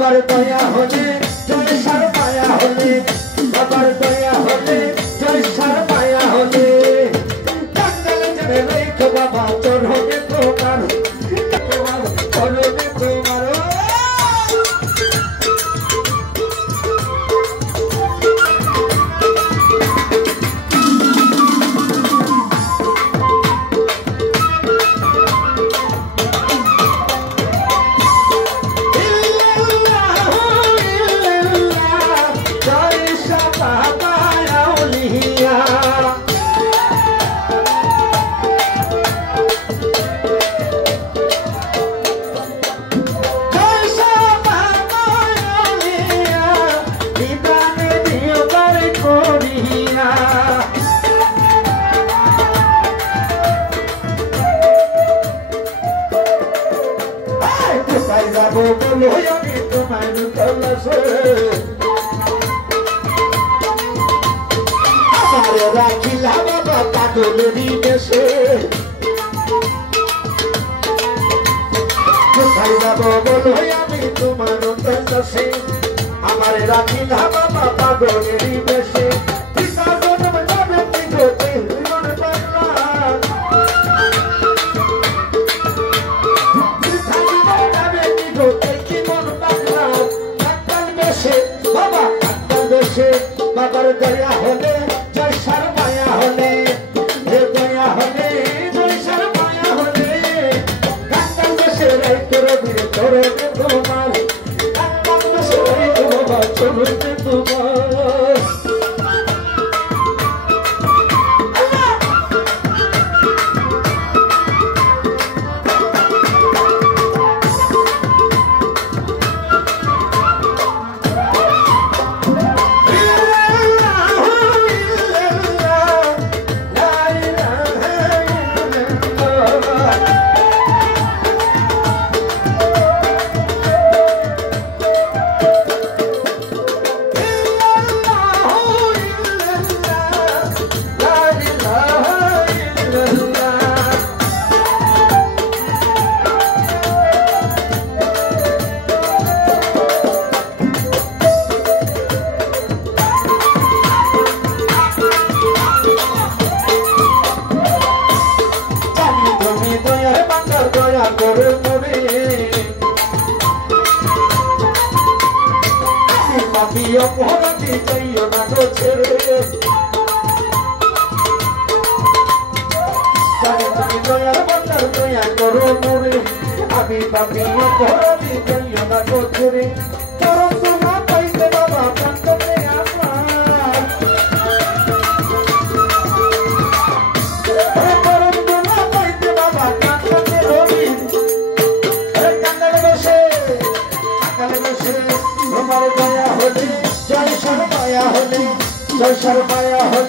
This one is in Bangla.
বাবার দয়া হলে জয়সার মায়া হলে বাবার দয়া হলে জয়সার মায়া হলে কাঙ্গালে জেনে রেখো বাবা চরণে তোমার চরণে তোমার রাখিলা বাবা পাগলেরই দেশে কোথায় যাবো বলো আমি তোমার কাছে আমার রাখিলা বাবা পাগলেরই দেশে বাবার দয়া হলে জয়সার মায়া হলে দয়া হলে জয়সার মায়া হলে কাঙ্গাল দেশে রাইতর বীর চরণে তোমার কাঙ্গাল দেশে রাইতর বাবা চরণে তোমার আমি পাপি অপরাধী যাইও না গোছরে চরণ তোমা পাইতে বাবা প্রান্তরে আমার চরণ তোমা পাইতে বাবা প্রান্তরে রবি কাঙ্গালে বসে তোমার দয়া হলে জয়সার মায়া হলে জয়সার মায়া হলে